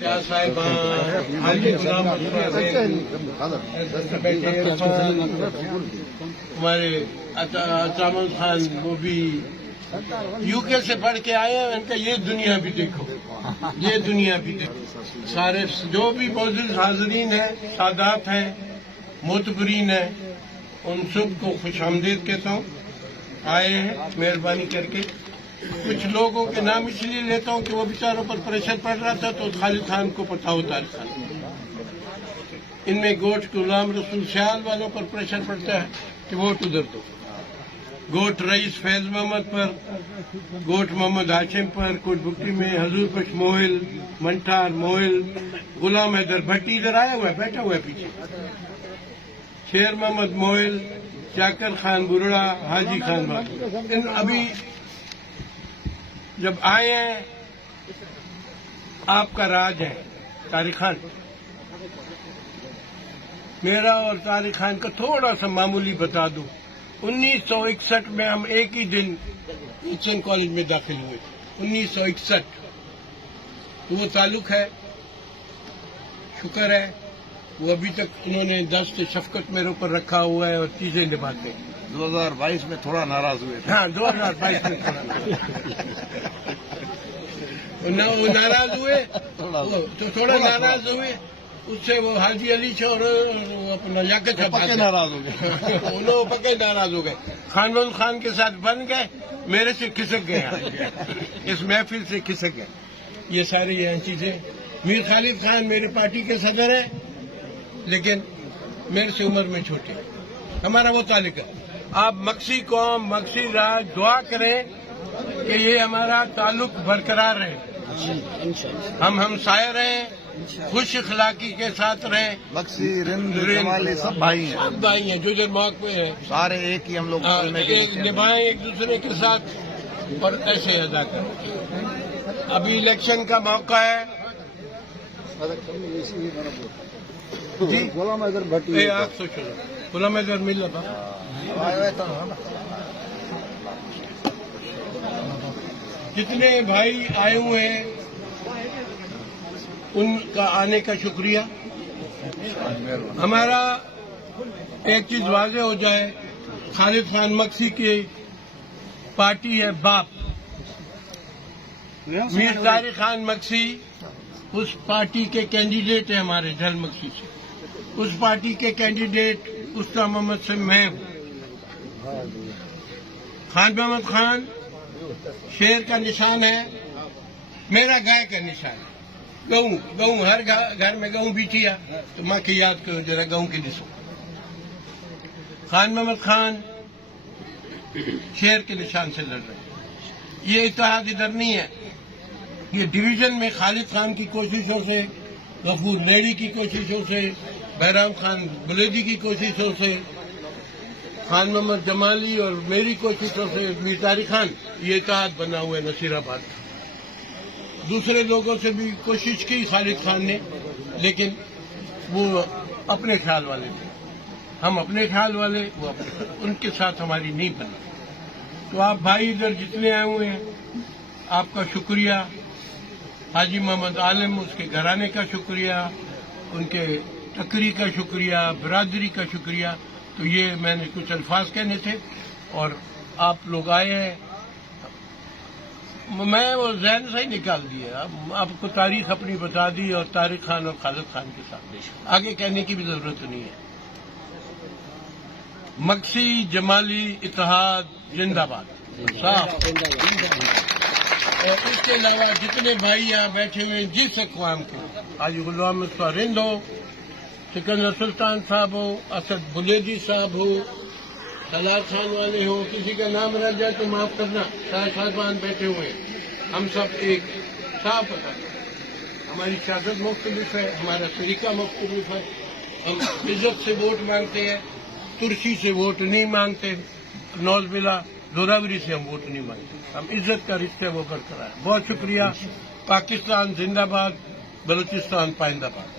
کیا صاحب حاجی غلام ہمارے اچامل خان وہ بھی یو کے سے پڑھ کے آئے ہیں. ان کا یہ دنیا بھی دیکھو، یہ دنیا بھی دیکھو. سارے جو بھی موجود حاضرین ہیں، سادات ہیں، معتبرین ہیں، ان سب کو خوش آمدید کہتا ہوں. آئے ہیں مہربانی کر کے. کچھ لوگوں کے نام اس لیے لیتا ہوں کہ وہ بیچاروں پر پریشر پڑ رہا تھا تو خالد خان کو پتا ہو طارق خان. ان میں گوٹ غلام رسول سیال والوں پر پریشر پڑتا ہے کہ ووٹ ادھر دو. گوٹ رئیس فیض محمد پر، گوٹ محمد ہاشم پر، کوٹ بکری میں حضور بخش موہل، منٹار موہل، غلام حیدر بھٹی ادھر آیا ہوا ہے، بیٹھا ہوا ہے پیچھے، شیر محمد موہل، شاکر خان برڑا، حاجی خان بابو. ان ابھی جب آئے ہیں آپ کا راج ہے طارق خان. میرا اور طارق خان کا تھوڑا سا معمولی بتا دوں. 1961 میں ہم ایک ہی دن ایچن کالج میں داخل ہوئے. 1961 تو وہ تعلق ہے، شکر ہے وہ ابھی تک انہوں نے دست شفقت میرے اوپر رکھا ہوا ہے اور چیزیں نبھاتے ہیں. 2022 میں تھوڑا ناراض ہوئے تھے. ہاں 2022 میں وہ ناراض ہوئے تو تھوڑا ناراض ہوئے. اس سے وہ حاجی علی اور اپنا لیاقت پکے ناراض ہو گئے. انہوں پکے ناراض ہو گئے. خان محمد خان کے ساتھ بن گئے، میرے سے کھسک گئے، اس محفل سے کھسک گئے. یہ ساری یہ چیزیں. میر خالد خان میری پارٹی کے صدر ہیں لیکن میرے سے عمر میں چھوٹے. ہمارا وہ تعلق ہے. آپ مکسی قوم، مکسی راج دعا کریں کہ یہ ہمارا تعلق برقرار رہے. ہم ہمسائے رہیں، خوش اخلاقی کے ساتھ رہیں. مکسی، رند، جمالی سب بھائی ہیں، سب بھائی ہیں جو موقع میں ہیں. سارے ایک ہی ہم لوگ نبھائیں ایک دوسرے کے ساتھ اور ایسے ادا کریں. ابھی الیکشن کا موقع ہے. جی غلام حیدر بھٹی آپ سوچو، غلام حیدر مل رہا. جتنے بھائی آئے ہوئے ہیں ان کا آنے کا شکریہ. ہمارا ایک چیز واضح ہو جائے، خالد خان مکسی کی پارٹی ہے باپ. میر طارق خان مکسی اس پارٹی کے کینڈیڈیٹ ہیں ہمارے جھل مکسی سے. اس پارٹی کے کینڈیڈیٹ استا محمد سے میں ہوں. خان محمد خان شیر کا نشان ہے، میرا گائے کا نشان ہے. گہوں ہر گھر میں گہوں بیٹھیا تو ماں کی یاد کرو ذرا گہوں کی دسو. خان محمد خان شیر کے نشان سے لڑ رہے ہیں. یہ اتحاد ادھر نہیں ہے، یہ ڈویژن میں خالد خان کی کوششوں سے، غفور لیڑی کی کوششوں سے، بہرام خان بلیدی کی کوششوں سے، خان محمد جمالی اور میری کوششوں سے، میر طارق خان، یہ اتحاد بنا ہوا ہے نصیر آباد. دوسرے لوگوں سے بھی کوشش کی خالد خان نے لیکن وہ اپنے خیال والے تھے. ہم اپنے خیال والے، وہ اپنے، ان کے ساتھ ہماری نہیں بنی. تو آپ بھائی ادھر جتنے آئے ہوئے ہیں آپ کا شکریہ. حاجی محمد عالم اس کے گھرانے کا شکریہ، ان کے ٹکری کا شکریہ، برادری کا شکریہ. تو یہ میں نے کچھ الفاظ کہنے تھے اور آپ لوگ آئے ہیں. میں وہ ذہن سے ہی نکال دیا. آپ کو تاریخ اپنی بتا دی اور طارق خان اور خالد خان کے ساتھ آگے کہنے کی بھی ضرورت نہیں ہے. مکسی جمالی اتحاد زندہ باد صاحب. اس کے علاوہ جتنے بھائی یہاں بیٹھے ہوئے جس اقوام کے، حاجی غلام مصطفیٰ رند ہو، سکندر سلطان صاحب ہو، اسد بلیدی صاحب ہو، سلار خان والے ہو، کسی کا نام رہ جائے تو معاف کرنا. سارے صاحبان بیٹھے ہوئے ہیں، ہم سب ایک صاف پتہ. ہماری سیاست مختلف ہے، ہمارا طریقہ مختلف ہے. ہم عزت سے ووٹ مانگتے ہیں، ترشی سے ووٹ نہیں مانگتے. نوز بلا زوراوری سے ہم ووٹ نہیں مانگتے. ہم عزت کا رشتہ وہ برقرار ہے. بہت شکریہ. پاکستان زندہ باد، بلوچستان پائندہ باد.